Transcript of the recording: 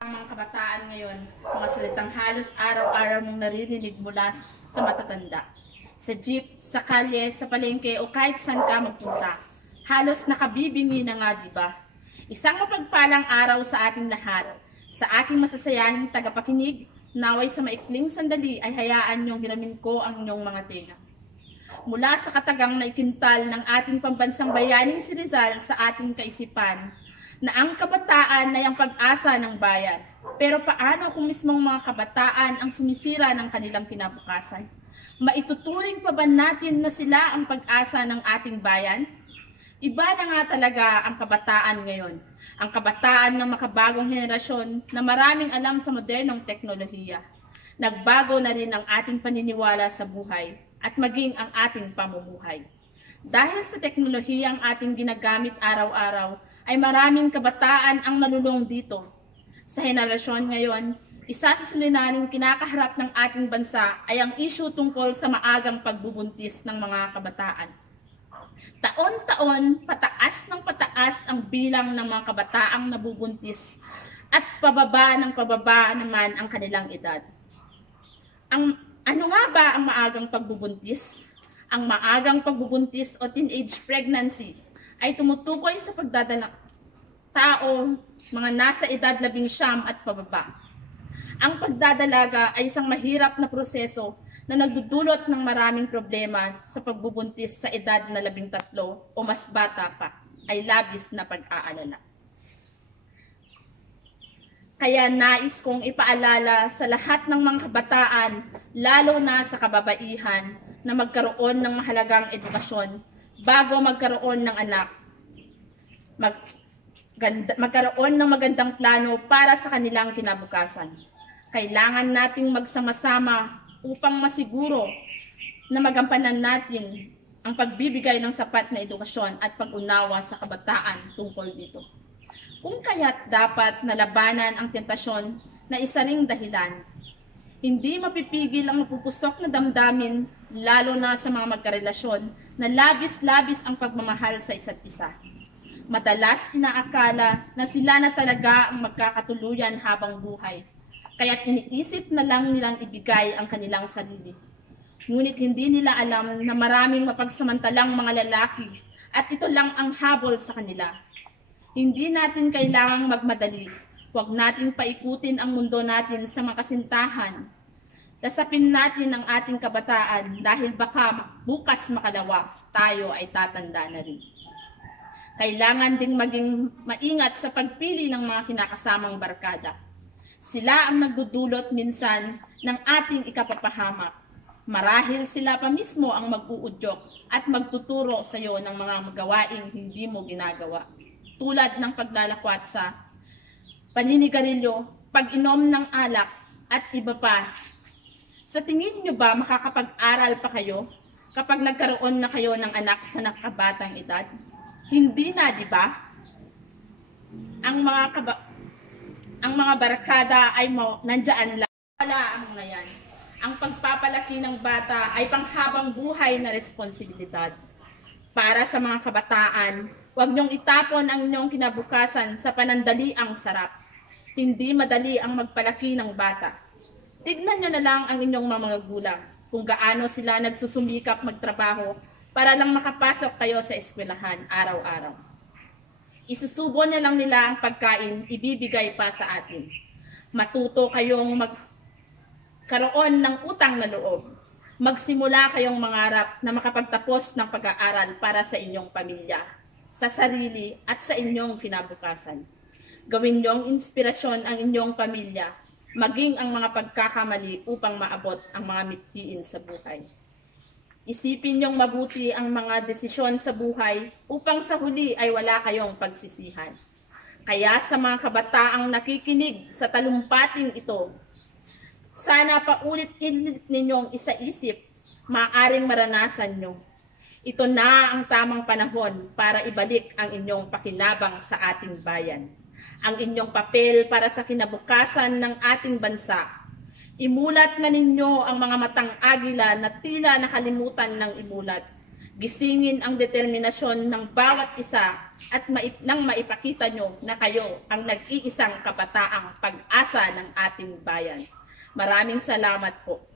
Ang mga kabataan ngayon, mga salitang halos araw-araw mong naririnig mula sa matatanda. Sa jeep, sa kalye, sa palengke o kahit saan ka magpunta. Halos nakabibingi na nga, diba? Isang mapagpalang araw sa ating lahat. Sa aking masasayahing tagapakinig, naway sa maikling sandali ay hayaan niyong hiramin ko ang inyong mga tenga. Mula sa katagang na ikintal ng ating pambansang bayaning si Rizal sa ating kaisipan, na ang kabataan ay ang pag-asa ng bayan. Pero paano kung mismong mga kabataan ang sumisira ng kanilang kinabukasan? Maituturing pa ba natin na sila ang pag-asa ng ating bayan? Iba na nga talaga ang kabataan ngayon. Ang kabataan ng makabagong henerasyon na maraming alam sa modernong teknolohiya. Nagbago na rin ang ating paniniwala sa buhay at maging ang ating pamumuhay. Dahil sa teknolohiyang ating ginagamit araw-araw, ay maraming kabataan ang nalulong dito. Sa henerasyon ngayon, isa sa suliraning kinakaharap ng ating bansa ay ang issue tungkol sa maagang pagbubuntis ng mga kabataan. Taon-taon, pataas ng pataas ang bilang ng mga kabataang nabubuntis at pababa naman ang kanilang edad. Ano nga ba ang maagang pagbubuntis? Ang maagang pagbubuntis o teenage pregnancy ay tumutukoy sa pagdadala tao mga nasa edad 19 at pababa. Ang pagdadalaga ay isang mahirap na proseso na nagdudulot ng maraming problema sa pagbubuntis sa edad na 13 o mas bata pa, ay labis na pag-aalala. Kaya nais kong ipaalala sa lahat ng mga kabataan, lalo na sa kababaihan, na magkaroon ng mahalagang edukasyon bago magkaroon ng anak. Magkaroon ng magandang plano para sa kanilang kinabukasan. Kailangan nating magsama-sama upang masiguro na magampanan natin ang pagbibigay ng sapat na edukasyon at pag-unawa sa kabataan tungkol dito. Kung kaya't dapat nalabanan ang tentasyon na isa ring dahilan. Hindi mapipigil ang mapupusok na damdamin, lalo na sa mga magkarelasyon, na labis-labis ang pagmamahal sa isa't isa. Madalas inaakala na sila na talaga ang magkakatuluyan habang buhay, kaya't iniisip na lang nilang ibigay ang kanilang sarili. Ngunit hindi nila alam na maraming mapagsamantalang mga lalaki at ito lang ang habol sa kanila. Hindi natin kailangang magmadali. Huwag nating paikutin ang mundo natin sa makasintahan. Dasapin natin ang ating kabataan dahil baka bukas makalawa tayo ay tatanda na rin. Kailangan ding maging maingat sa pagpili ng mga kinakasamang barkada. Sila ang nagdudulot minsan ng ating ikapapahamak. Marahil sila pa mismo ang mag-uudyok at magtuturo sa iyo ng mga magawaing hindi mo ginagawa. Tulad ng paglalakwat sa paninigarilyo, pag-inom ng alak, at iba pa. Sa tingin nyo ba makakapag-aral pa kayo kapag nagkaroon na kayo ng anak sa nakabatang edad? Hindi na, di ba? Ang mga barkada ay nandiyan lang. Wala ang mga yan. Ang pagpapalaki ng bata ay panghabang buhay na responsibilidad. Para sa mga kabataan, huwag niyong itapon ang inyong kinabukasan sa panandaliang sarap. Hindi madali ang magpalaki ng bata. Tignan niyo na lang ang inyong mga magulang kung gaano sila nagsusumikap magtrabaho para lang makapasok kayo sa eskwelahan araw-araw. Isusubo na lang nila ang pagkain, ibibigay pa sa atin. Matuto kayong magkaroon ng utang na loob. Magsimula kayong mangarap na makapagtapos ng pag-aaral para sa inyong pamilya, sa sarili at sa inyong kinabukasan. Gawin niyong inspirasyon ang inyong pamilya, maging ang mga pagkakamali upang maabot ang mga mithiin sa buhay. Isipin niyong mabuti ang mga desisyon sa buhay upang sa huli ay wala kayong pagsisihan. Kaya sa mga kabataang nakikinig sa talumpating ito, sana paulit-ulit ninyong isaisip, maaaring maranasan nyo. Ito na ang tamang panahon para ibalik ang inyong pakinabang sa ating bayan. Ang inyong papel para sa kinabukasan ng ating bansa. Imulat na ninyo ang mga matang agila na tila nakalimutan ng imulat. Gisingin ang determinasyon ng bawat isa at nang maipakita nyo na kayo ang nag-iisang kabataang pag-asa. pag-asa ng ating bayan. Maraming salamat po.